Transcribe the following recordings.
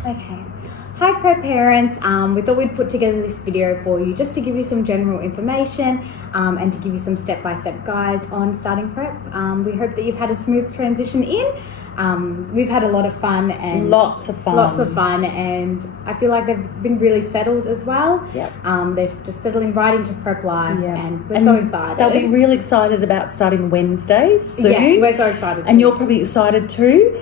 Okay. Hi Prep parents, we thought we'd put together this video for you just to give you some general information and to give you some step-by-step guides on starting prep. We hope that you've had a smooth transition in. We've had a lot of fun and lots of fun, and I feel like they've been really settled as well. Yep. They've just settling right into prep life, and we're so excited. They'll be really excited about starting Wednesdays soon. Yes, we're so excited. And you're probably excited too.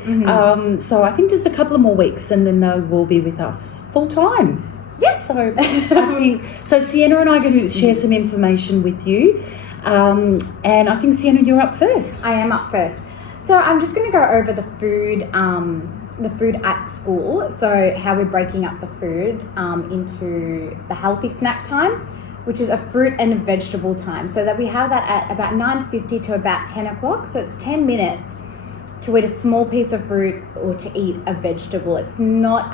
So I think just a couple of more weeks and then they will be with us full time. Yes. So Sienna and I are going to share some information with you. And I think, Sienna, you're up first. I am up first. So I'm just going to go over the food at school. So how we're breaking up the food into the healthy snack time, which is a fruit and a vegetable time. So that we have that at about 9:50 to about 10 o'clock. So it's 10 minutes to eat a small piece of fruit or to eat a vegetable. It's not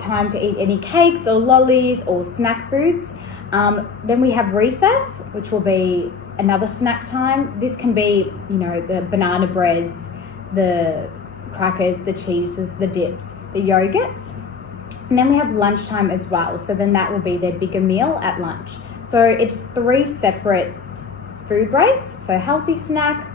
time to eat any cakes or lollies or snack foods. Then we have recess, which will be another snack time. This can be, the banana breads, the crackers, the cheeses, the dips, the yogurts. And then we have lunchtime as well. So then that will be their bigger meal at lunch. So it's 3 separate food breaks. So healthy snack,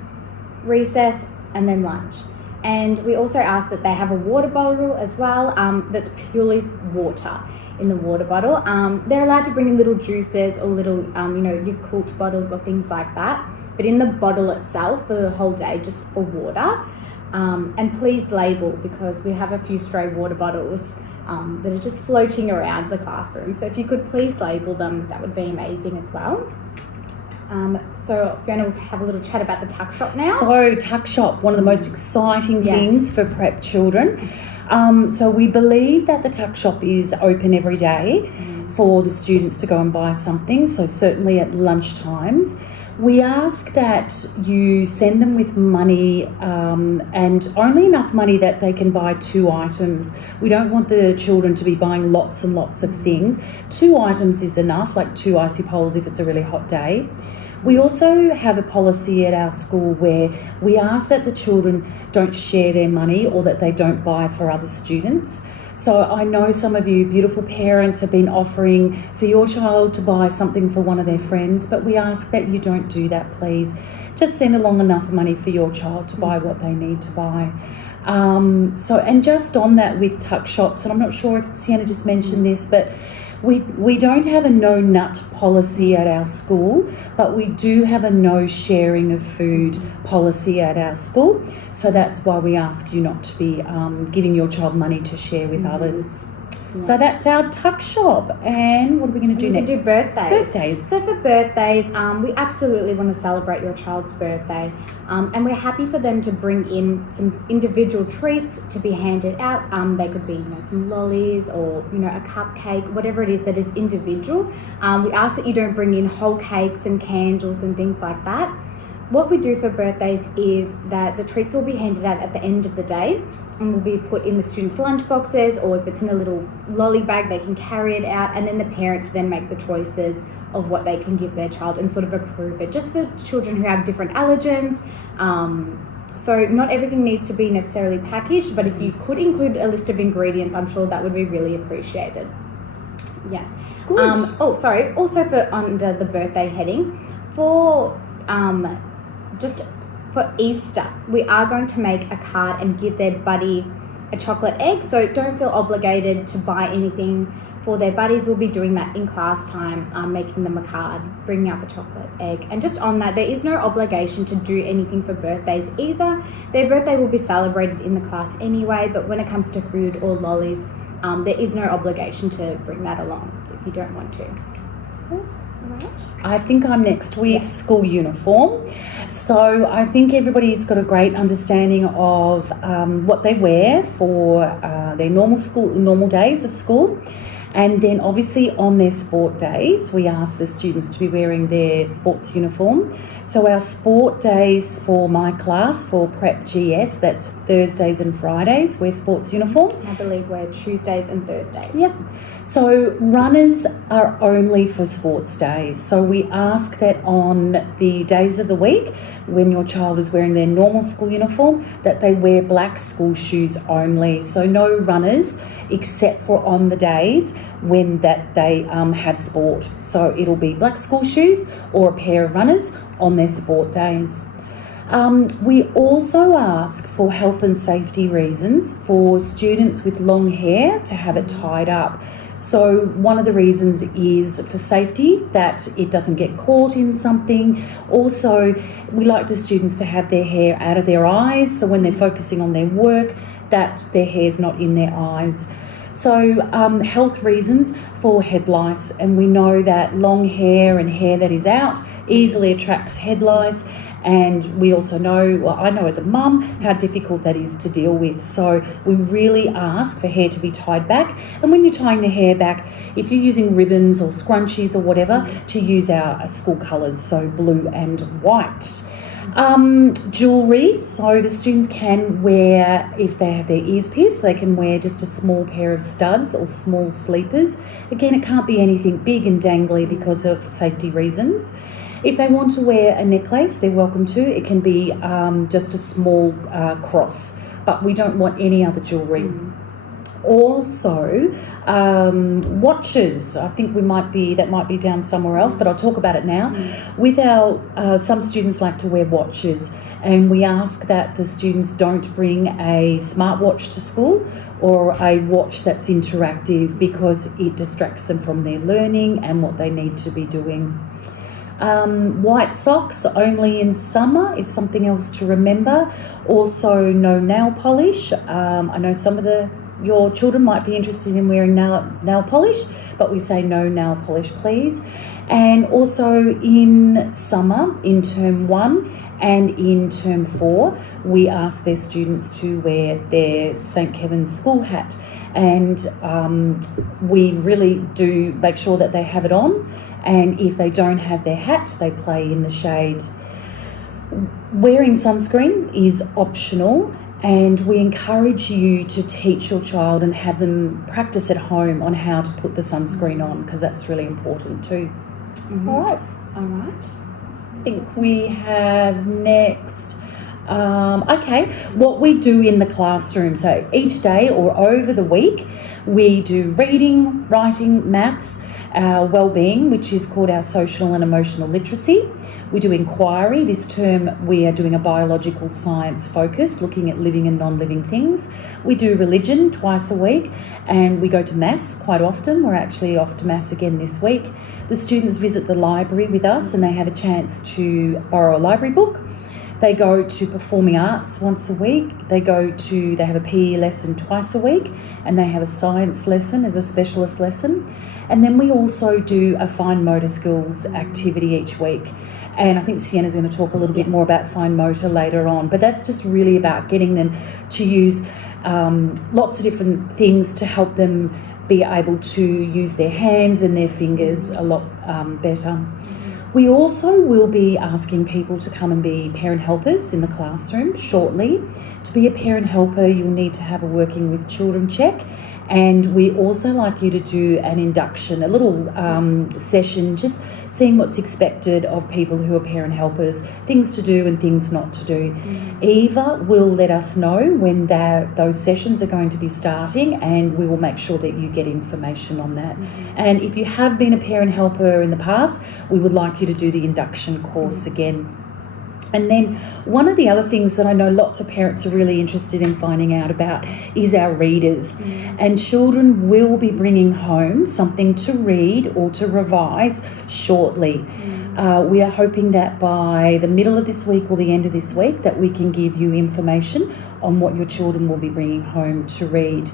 recess, and then lunch. And we also ask that they have a water bottle as well, that's purely water in the water bottle. They're allowed to bring in little juices or little, Yakult bottles or things like that. But in the bottle itself for the whole day, just for water. And please label, because we have a few stray water bottles that are just floating around the classroom. So if you could please label them, that would be amazing as well. So Fiona will have a little chat about the tuck shop now. So tuck shop, one of the most exciting things for prep children. So we believe that the tuck shop is open every day for the students to go and buy something. So certainly at lunch times. We ask that you send them with money and only enough money that they can buy 2 items. We don't want the children to be buying lots and lots of things. 2 items is enough, like 2 icy poles if it's a really hot day. We also have a policy at our school where we ask that the children don't share their money or that they don't buy for other students. So I know some of you beautiful parents have been offering for your child to buy something for one of their friends, but we ask that you don't do that, please. Just send along enough money for your child to buy what they need to buy. And just on that with tuck shops, and I'm not sure if Sienna just mentioned this, but we don't have a no nut policy at our school, but we do have a no sharing of food policy at our school. So that's why we ask you not to be giving your child money to share with others. Yeah. So that's our tuck shop. And what are we going to do next? We do birthdays. Birthdays. So for birthdays, we absolutely want to celebrate your child's birthday. And we're happy for them to bring in some individual treats to be handed out. They could be, some lollies or, a cupcake, whatever it is that is individual. We ask that you don't bring in whole cakes and candles and things like that. What we do for birthdays is that the treats will be handed out at the end of the day and will be put in the students' lunch boxes, or if it's in a little lolly bag, they can carry it out, and then the parents then make the choices of what they can give their child and sort of approve it, just for children who have different allergens. So not everything needs to be necessarily packaged, but if you could include a list of ingredients, I'm sure that would be really appreciated. Yes. Good. Also for under the birthday heading, for Easter, we are going to make a card and give their buddy a chocolate egg. So don't feel obligated to buy anything for their buddies. We'll be doing that in class time, making them a card, bringing up a chocolate egg. And just on that, there is no obligation to do anything for birthdays either. Their birthday will be celebrated in the class anyway, but when it comes to food or lollies, there is no obligation to bring that along if you don't want to. Right. I think I'm next with school uniform. So I think everybody's got a great understanding of what they wear for their normal days of school. And then obviously on their sport days, we ask the students to be wearing their sports uniform. So our sport days for my class, for Prep GS, that's Thursdays and Fridays, wear sports uniform. I believe we're Tuesdays and Thursdays. Yep. So runners are only for sports days. So we ask that on the days of the week when your child is wearing their normal school uniform, that they wear black school shoes only. So no runners except for on the days when that they have sport. So it'll be black school shoes or a pair of runners on their sport days. We also ask for health and safety reasons for students with long hair to have it tied up. So one of the reasons is for safety, that it doesn't get caught in something. Also, we like the students to have their hair out of their eyes, so when they're focusing on their work, that their hair's not in their eyes. So health reasons for head lice, and we know that long hair and hair that is out easily attracts head lice. And we also know, well, I know as a mum, how difficult that is to deal with. So we really ask for hair to be tied back. And when you're tying the hair back, if you're using ribbons or scrunchies or whatever, to use our school colours, so blue and white. Jewellery, so the students can wear, if they have their ears pierced, they can wear just a small pair of studs or small sleepers. Again, it can't be anything big and dangly because of safety reasons. If they want to wear a necklace, they're welcome to. It can be just a small cross, but we don't want any other jewellery. Also, watches. I think that might be down somewhere else, but I'll talk about it now. With some students like to wear watches, and we ask that the students don't bring a smartwatch to school or a watch that's interactive, because it distracts them from their learning and what they need to be doing. White socks only in summer is something else to remember. Also, no nail polish. I know some of your children might be interested in wearing nail polish, but we say no nail polish, please. And also in summer, in term 1 and in term 4, we ask their students to wear their St. Kevin's school hat. And we really do make sure that they have it on. And if they don't have their hat, they play in the shade. Wearing sunscreen is optional, and we encourage you to teach your child and have them practice at home on how to put the sunscreen on, because that's really important too. All right. I think we have next. Okay, what we do in the classroom. So each day or over the week, we do reading, writing, maths, our wellbeing, which is called our social and emotional literacy. We do inquiry. This term we are doing a biological science focus, looking at living and non-living things. We do religion twice a week, and we go to mass quite often. We're actually off to mass again this week. The students visit the library with us, and they have a chance to borrow a library book. They go to performing arts once a week. They have a PE lesson twice a week, and they have a science lesson as a specialist lesson. And then we also do a fine motor skills activity each week. And I think Sienna's going to talk a little bit more about fine motor later on. But that's just really about getting them to use lots of different things to help them be able to use their hands and their fingers a lot better. We also will be asking people to come and be parent helpers in the classroom shortly. To be a parent helper, you'll need to have a working with children check. And we also like you to do an induction, a little session, just seeing what's expected of people who are parent helpers, things to do and things not to do. Eva will let us know when those sessions are going to be starting, and we will make sure that you get information on that. And if you have been a parent helper in the past, we would like you to do the induction course again. And then one of the other things that I know lots of parents are really interested in finding out about is our readers. And children will be bringing home something to read or to revise shortly. We are hoping that by the middle of this week or the end of this week that we can give you information on what your children will be bringing home to read.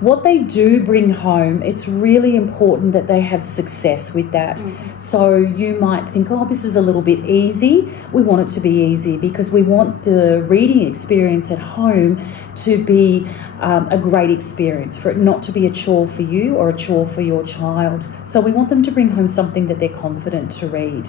What they do bring home, it's really important that they have success with that. So you might think, oh, this is a little bit easy. We want it to be easy because we want the reading experience at home to be a great experience, for it not to be a chore for you or a chore for your child. So we want them to bring home something that they're confident to read.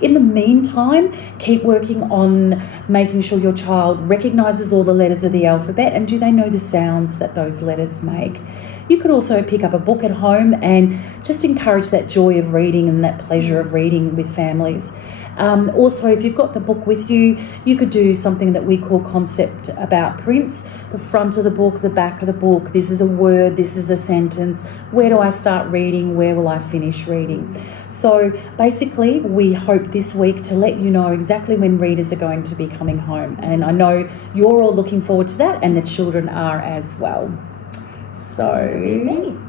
In the meantime, keep working on making sure your child recognises all the letters of the alphabet, and do they know the sounds that those letters make. You could also pick up a book at home and just encourage that joy of reading and that pleasure of reading with families. Also, if you've got the book with you, you could do something that we call concept about prints. The front of the book, the back of the book, this is a word, this is a sentence. Where do I start reading? Where will I finish reading? So basically, we hope this week to let you know exactly when readers are going to be coming home. And I know you're all looking forward to that, and the children are as well. So,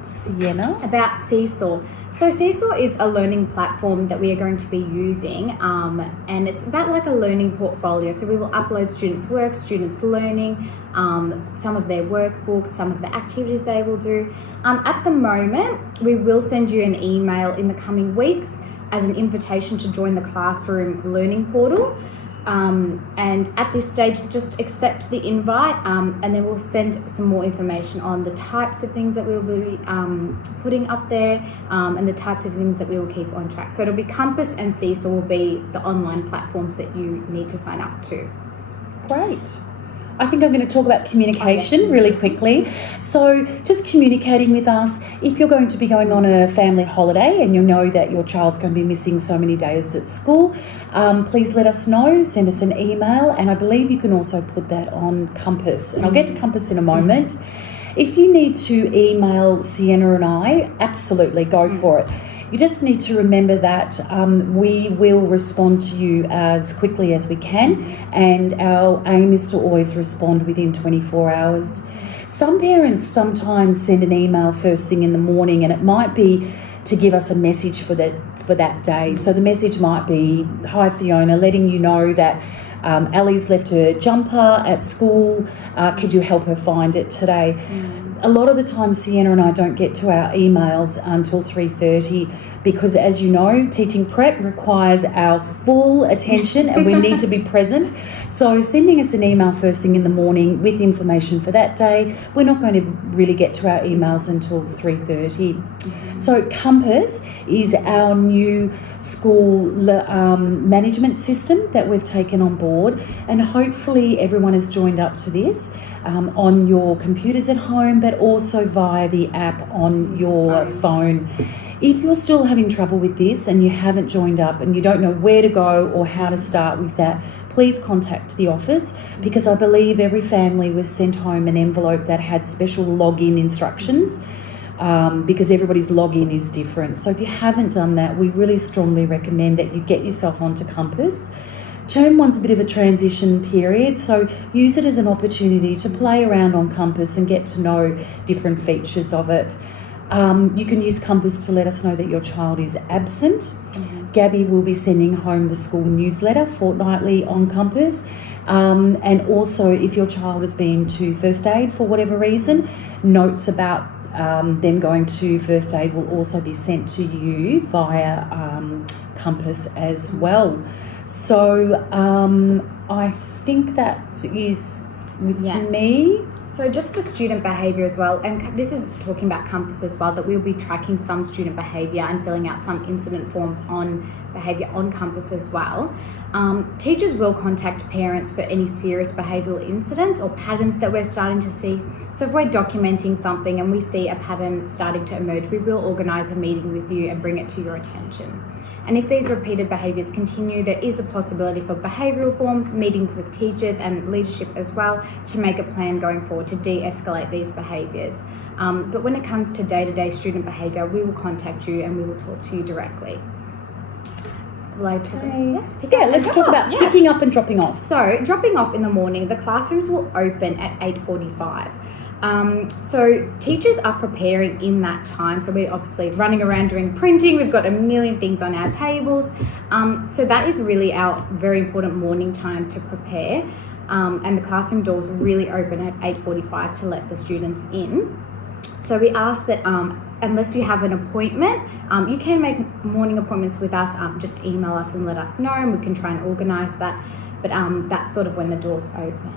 Sienna? About Seesaw. So Seesaw is a learning platform that we are going to be using, and it's about like a learning portfolio. So we will upload students' work, students' learning, some of their workbooks, some of the activities they will do. At the moment, we will send you an email in the coming weeks as an invitation to join the classroom learning portal. And at this stage, just accept the invite, and then we'll send some more information on the types of things that we'll be putting up there, and the types of things that we will keep on track. So it'll be Compass and Seesaw will be the online platforms that you need to sign up to. Great. I think I'm going to talk about communication really quickly. So just communicating with us. If you're going to be going on a family holiday and you know that your child's going to be missing so many days at school, please let us know, send us an email, and I believe you can also put that on Compass. And I'll get to Compass in a moment. If you need to email Sienna and I, absolutely go for it. You just need to remember that we will respond to you as quickly as we can, and our aim is to always respond within 24 hours. Some parents sometimes send an email first thing in the morning, and it might be to give us a message for that day. So the message might be, "Hi Fiona, letting you know that Ellie's left her jumper at school. Could you help her find it today?" A lot of the time, Sienna and I don't get to our emails until 3:30 because, as you know, teaching prep requires our full attention and we need to be present. So sending us an email first thing in the morning with information for that day, we're not going to really get to our emails until 3:30. So Compass is our new school management system that we've taken on board, and hopefully everyone has joined up to this. On your computers at home, but also via the app on your phone. If you're still having trouble with this and you haven't joined up and you don't know where to go or how to start with that, please contact the office, because I believe every family was sent home an envelope that had special login instructions, because everybody's login is different. So if you haven't done that, we really strongly recommend that you get yourself onto Compass. Term one's a bit of a transition period, so use it as an opportunity to play around on Compass and get to know different features of it. You can use Compass to let us know that your child is absent. Gabby will be sending home the school newsletter fortnightly on Compass. And also, if your child has been to first aid for whatever reason, notes about them going to first aid will also be sent to you via Compass as well. So I think that is with me. So just for student behaviour as well, and this is talking about Compass as well, that we'll be tracking some student behaviour and filling out some incident forms on behaviour on Compass as well. Teachers will contact parents for any serious behavioural incidents or patterns that we're starting to see. So if we're documenting something and we see a pattern starting to emerge, we will organise a meeting with you and bring it to your attention. And if these repeated behaviours continue, there is a possibility for behavioural forms, meetings with teachers and leadership as well, to make a plan going forward to de-escalate these behaviours. But when it comes to day-to-day student behaviour, we will contact you and we will talk to you directly. Let's talk about picking up and dropping off. So dropping off in the morning, the classrooms will open at 8:45. So teachers are preparing in that time. So we're obviously running around doing printing. We've got a million things on our tables. So that is really our very important morning time to prepare. And the classroom doors really open at 8:45 to let the students in. So we ask that unless you have an appointment, you can make morning appointments with us. Just email us and let us know, and we can try and organise that. But that's sort of when the doors open.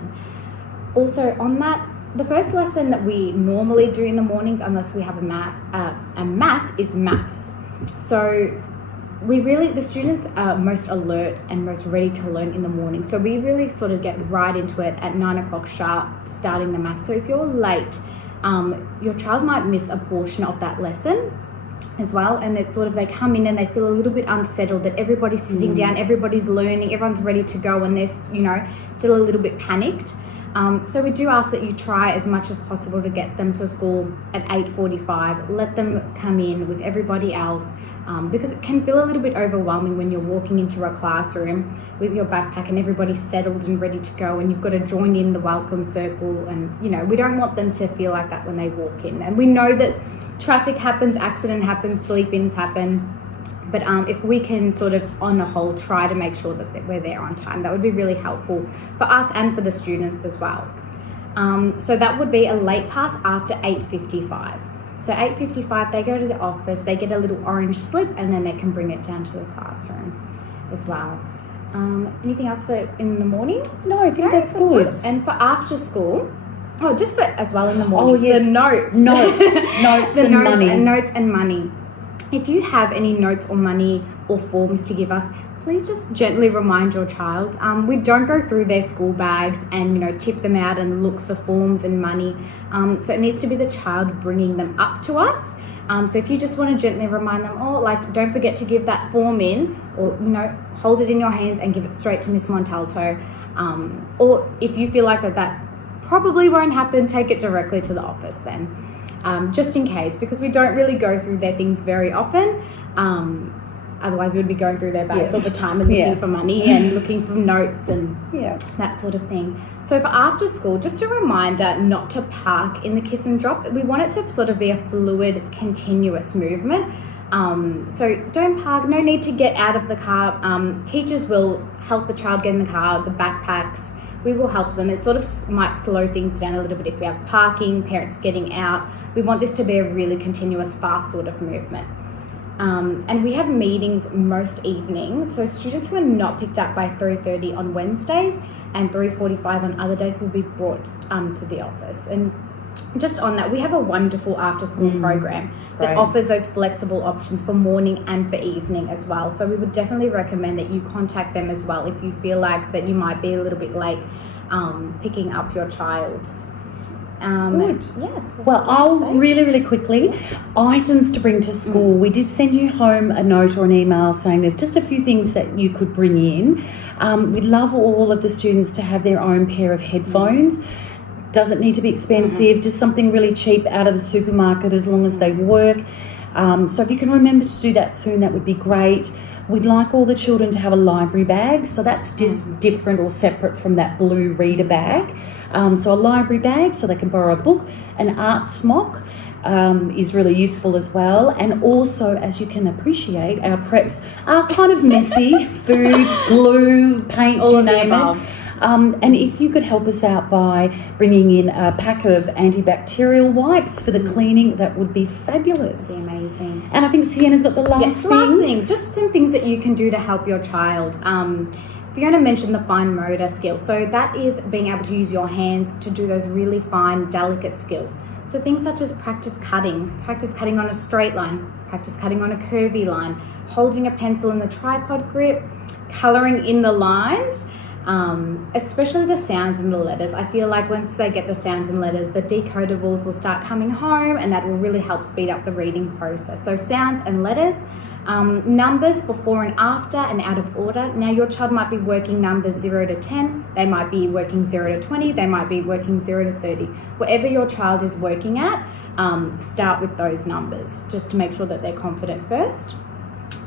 Also on that, the first lesson that we normally do in the mornings, unless we have a mass, is maths. So the students are most alert and most ready to learn in the morning. So we really sort of get right into it at 9 o'clock sharp, starting the maths. So if you're late, your child might miss a portion of that lesson as well. And it's sort of, they come in and they feel a little bit unsettled that everybody's sitting down, everybody's learning, everyone's ready to go, and they're, still a little bit panicked. So we do ask that you try as much as possible to get them to school at 8:45. Let them come in with everybody else, because it can feel a little bit overwhelming when you're walking into a classroom with your backpack and everybody's settled and ready to go, and you've got to join in the welcome circle. And we don't want them to feel like that when they walk in. And we know that traffic happens, accident happens, sleep-ins happen. But if we can sort of, on the whole, try to make sure that we're there on time, that would be really helpful for us and for the students as well. So that would be a late pass after 8:55. So 8:55, they go to the office, they get a little orange slip, and then they can bring it down to the classroom as well. Anything else for in the mornings? No, I think that's good. And for after school, just for as well in the morning. Yes. The notes. Notes and money. Notes and money. If you have any notes or money or forms to give us, please just gently remind your child. We don't go through their school bags and tip them out and look for forms and money. So it needs to be the child bringing them up to us. So if you just want to gently remind them, don't forget to give that form in, or hold it in your hands and give it straight to Miss Montalto. Or if you feel like that probably won't happen, take it directly to the office then. Just in case, because we don't really go through their things very often. Otherwise, we'd be going through their bags all the time and looking for money and looking for notes and that sort of thing. So for after school, just a reminder not to park in the kiss and drop. We want it to sort of be a fluid, continuous movement. So don't park, no need to get out of the car. Teachers will help the child get in the car, the backpacks. We will help them. It sort of might slow things down a little bit if we have parking, parents getting out. We want this to be a really continuous, fast sort of movement. And we have meetings most evenings. So students who are not picked up by 3:30 on Wednesdays and 3:45 on other days will be brought to the office. And just on that, we have a wonderful after-school program that offers those flexible options for morning and for evening as well. So we would definitely recommend that you contact them as well if you feel like that you might be a little bit late picking up your child. Good. Yes. Well, I'll really quickly, items to bring to school. We did send you home a note or an email saying there's just a few things that you could bring in. We'd love all of the students to have their own pair of headphones. Doesn't need to be expensive, just something really cheap out of the supermarket as long as they work. So if you can remember to do that soon, that would be great. We'd like all the children to have a library bag, so that's just different or separate from that blue reader bag. So a library bag so they can borrow a book. An art smock is really useful as well. And also, as you can appreciate, our preps are kind of messy. Food, glue, paint, you name it. And if you could help us out by bringing in a pack of antibacterial wipes for the cleaning, that would be fabulous. That'd be amazing. And I think Sienna's got the last thing. Just some things that you can do to help your child. Fiona mentioned the fine motor skill. So that is being able to use your hands to do those really fine, delicate skills. So things such as practice cutting on a straight line, practice cutting on a curvy line, holding a pencil in the tripod grip, colouring in the lines. Especially the sounds and the letters. I feel like once they get the sounds and letters, the decodables will start coming home, and that will really help speed up the reading process. So sounds and letters, numbers before and after and out of order. Now your child might be working numbers 0 to 10, they might be working 0 to 20, they might be working 0 to 30. Whatever your child is working at, start with those numbers just to make sure that they're confident first.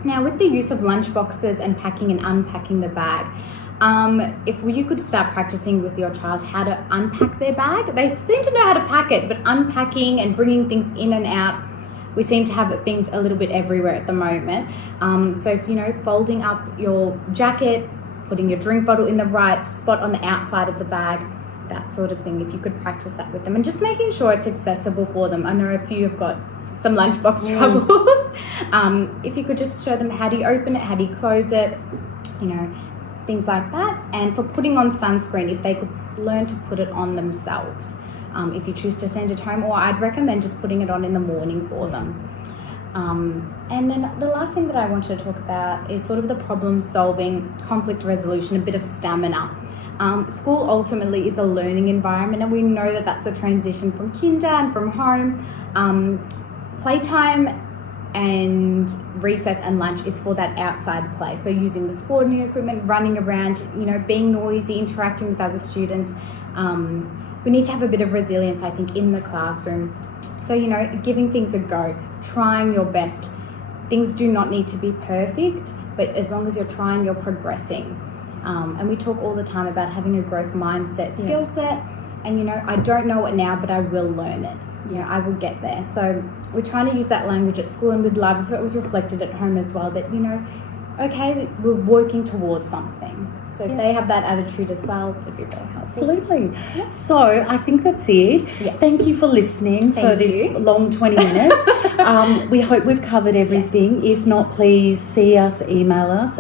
Now with the use of lunch boxes and packing and unpacking the bag, if you could start practicing with your child how to unpack their bag. They seem to know how to pack it, but unpacking and bringing things in and out, we seem to have things a little bit everywhere at the moment. So, folding up your jacket, putting your drink bottle in the right spot on the outside of the bag, that sort of thing, if you could practice that with them. And just making sure it's accessible for them. I know a few have got some lunchbox troubles. If you could just show them how do you open it, how do you close it, things like that. And for putting on sunscreen, if they could learn to put it on themselves, if you choose to send it home, or I'd recommend just putting it on in the morning for them. And then the last thing that I wanted to talk about is sort of the problem solving, conflict resolution, a bit of stamina. School ultimately is a learning environment, and we know that that's a transition from kinder and from home. Playtime and recess and lunch is for that outside play, for using the sporting equipment, running around, being noisy, interacting with other students. We need to have a bit of resilience, I think, in the classroom. So, giving things a go, trying your best. Things do not need to be perfect, but as long as you're trying, you're progressing. And we talk all the time about having a growth mindset, skill set, and I don't know it now, but I will learn it. I will get there. So we're trying to use that language at school, and we'd love if it was reflected at home as well, that, okay, we're working towards something. So if they have that attitude as well, it'd be really helpful. Absolutely. Yeah. So I think that's it. Yes. Thank you for listening for this long 20 minutes. We hope we've covered everything. Yes. If not, please see us, email us.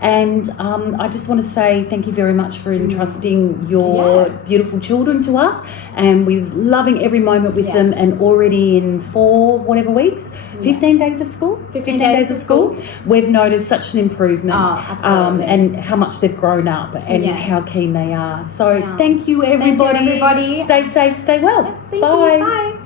And I just want to say thank you very much for entrusting your beautiful children to us. And we're loving every moment with them, and already in 4 weeks, 15 days of school? 15 days of school. We've noticed such an improvement. Oh, absolutely. And how much they've grown up and how keen they are. So thank you, everybody. Thank you, everybody. Stay safe, stay well. Yes, thank you. Bye.